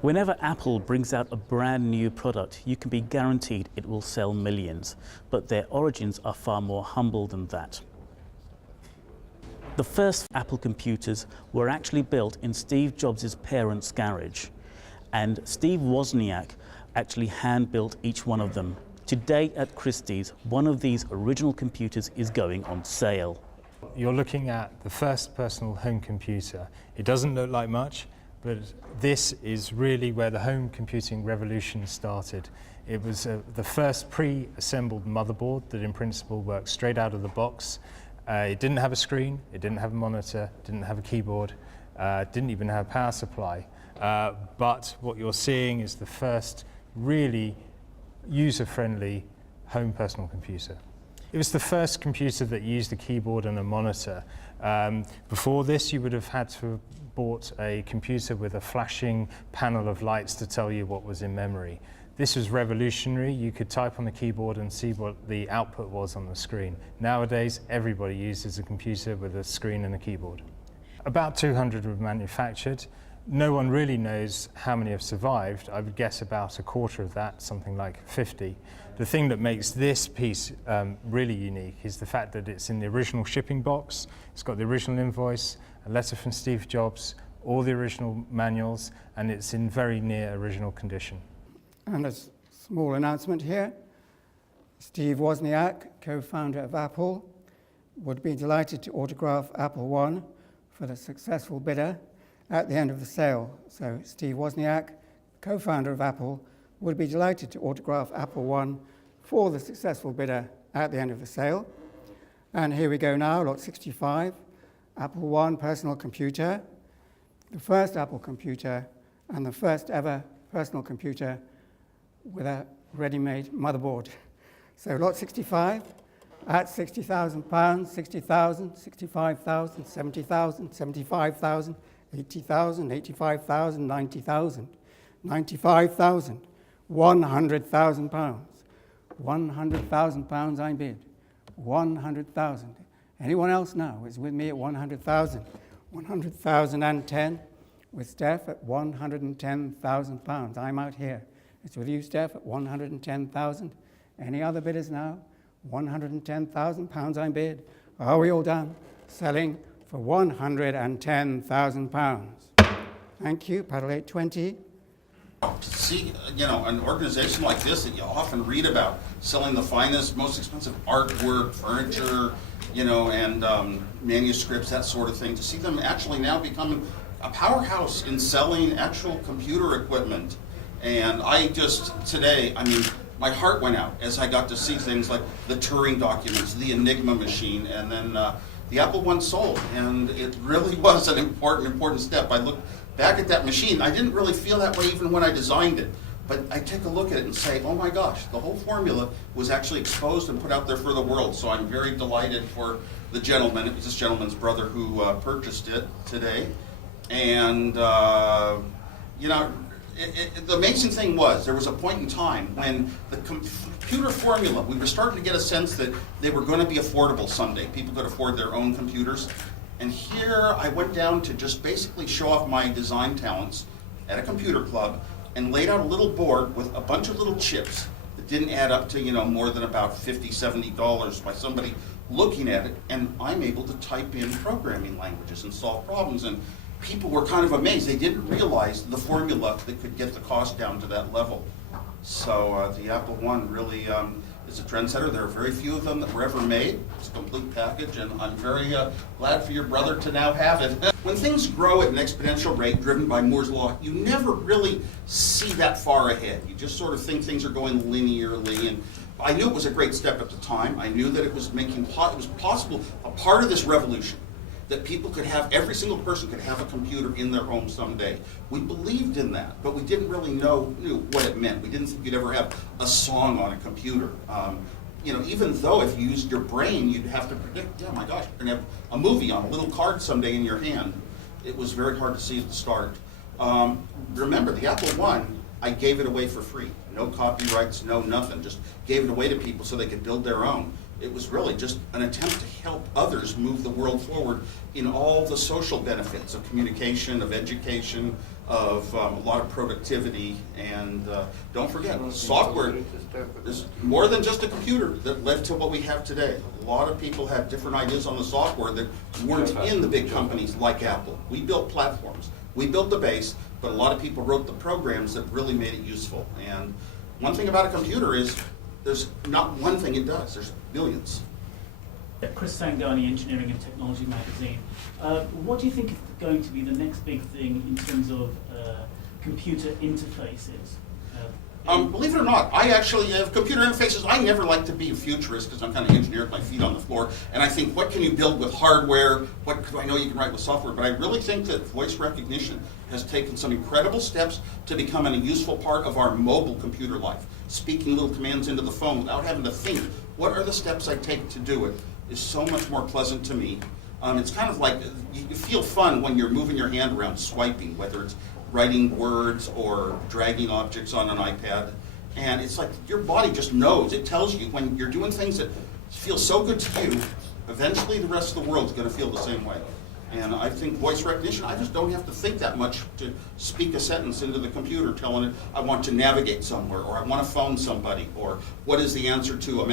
Whenever Apple brings out a brand new product, you can be guaranteed it will sell millions, but their origins are far more humble than that. The first Apple computers were actually built in Steve Jobs' parents' garage, and Steve Wozniak actually hand-built each one of them. Today at Christie's, one of these original computers is going on sale. You're looking at the first personal home computer. It doesn't look like much, but this is really where the home computing revolution started. It was the first pre-assembled motherboard that in principle works straight out of the box. It didn't have a screen, it didn't have a monitor, didn't have a keyboard, didn't even have a power supply. But what you're seeing is the first really user-friendly home personal computer. It was the first computer that used a keyboard and a monitor. Before this, you would have had to have bought a computer with a flashing panel of lights to tell you what was in memory. This was revolutionary. You could type on the keyboard and see what the output was on the screen. Nowadays, everybody uses a computer with a screen and a keyboard. About 200 were manufactured. No one really knows how many have survived. I would guess about a quarter of that, something like 50. The thing that makes this piece really unique is the fact that it's in the original shipping box. It's got the original invoice, a letter from Steve Jobs, all the original manuals, and it's in very near original condition. And a small announcement here. Steve Wozniak, co-founder of Apple, would be delighted to autograph Apple I for the successful bidder at the end of the sale. So Steve Wozniak, co-founder of Apple, would be delighted to autograph Apple I for the successful bidder at the end of the sale. And here we go now, lot 65, Apple I personal computer, the first Apple computer and the first ever personal computer with a ready-made motherboard. So lot 65 at £60,000, 60,000, 65,000, 70,000, 75,000, 80,000, 85,000, 90,000, 95,000, £100,000. £100,000 I bid. 100,000. Anyone else now is with me at 100,000. 100,010 with Steph at £110,000. I'm out here. It's with you, Steph, at 110,000. Any other bidders now? £110,000 I bid. Are we all done? Selling for £110,000. Thank you. Paddle 820. To see, an organization like this that you often read about, selling the finest, most expensive artwork, furniture, and manuscripts, that sort of thing, to see them actually now becoming a powerhouse in selling actual computer equipment. And today, my heart went out as I got to see things like the Turing documents, the Enigma machine, and then the Apple I sold. And it really was an important step. I looked back at that machine. I didn't really feel that way even when I designed it. But I take a look at it and say, oh my gosh, the whole formula was actually exposed and put out there for the world. So I'm very delighted for the gentleman. It was this gentleman's brother who purchased it today. And, the amazing thing was, there was a point in time when the computer formula, we were starting to get a sense that they were going to be affordable someday. People could afford their own computers. And here I went down to just basically show off my design talents at a computer club and laid out a little board with a bunch of little chips that didn't add up to, more than about $50, $70 by somebody looking at it. And I'm able to type in programming languages and solve problems. And people were kind of amazed. They didn't realize the formula that could get the cost down to that level. So the Apple I really is a trendsetter. There are very few of them that were ever made. It's a complete package, and I'm very glad for your brother to now have it. When things grow at an exponential rate driven by Moore's Law, you never really see that far ahead. You just sort of think things are going linearly, and I knew it was a great step at the time. I knew that it was possible, a part of this revolution, that people could have, every single person could have a computer in their home someday. We believed in that, but we didn't really know what it meant. We didn't think you'd ever have a song on a computer. Even though if you used your brain, you'd have to predict, yeah, my gosh, you're gonna have a movie on a little card someday in your hand. It was very hard to see at the start. Remember, the Apple I gave it away for free. No copyrights, no nothing. Just gave it away to people so they could build their own. It was really just an attempt to help others move the world forward in all the social benefits of communication, of education, of a lot of productivity. And don't forget, software is more than just a computer that led to what we have today. A lot of people had different ideas on the software that weren't in the big companies like Apple. We built platforms. We built the base, but a lot of people wrote the programs that really made it useful. And one thing about a computer is there's not one thing it does, there's millions. Chris Sangani, Engineering and Technology magazine. What do you think is going to be the next big thing in terms of computer interfaces? Believe it or not, I actually have computer interfaces. I never like to be a futurist because I'm kind of engineer with my feet on the floor. And I think, what can you build with hardware? What do I know you can write with software? But I really think that voice recognition has taken some incredible steps to becoming a useful part of our mobile computer life. Speaking little commands into the phone without having to think, what are the steps I take to do it, is so much more pleasant to me. It's kind of like, you feel fun when you're moving your hand around, swiping, whether it's writing words or dragging objects on an iPad. And it's like your body just knows. It tells you when you're doing things that feel so good to you, eventually the rest of the world's going to feel the same way. And I think voice recognition, I just don't have to think that much to speak a sentence into the computer telling it I want to navigate somewhere, or I want to phone somebody, or what is the answer to a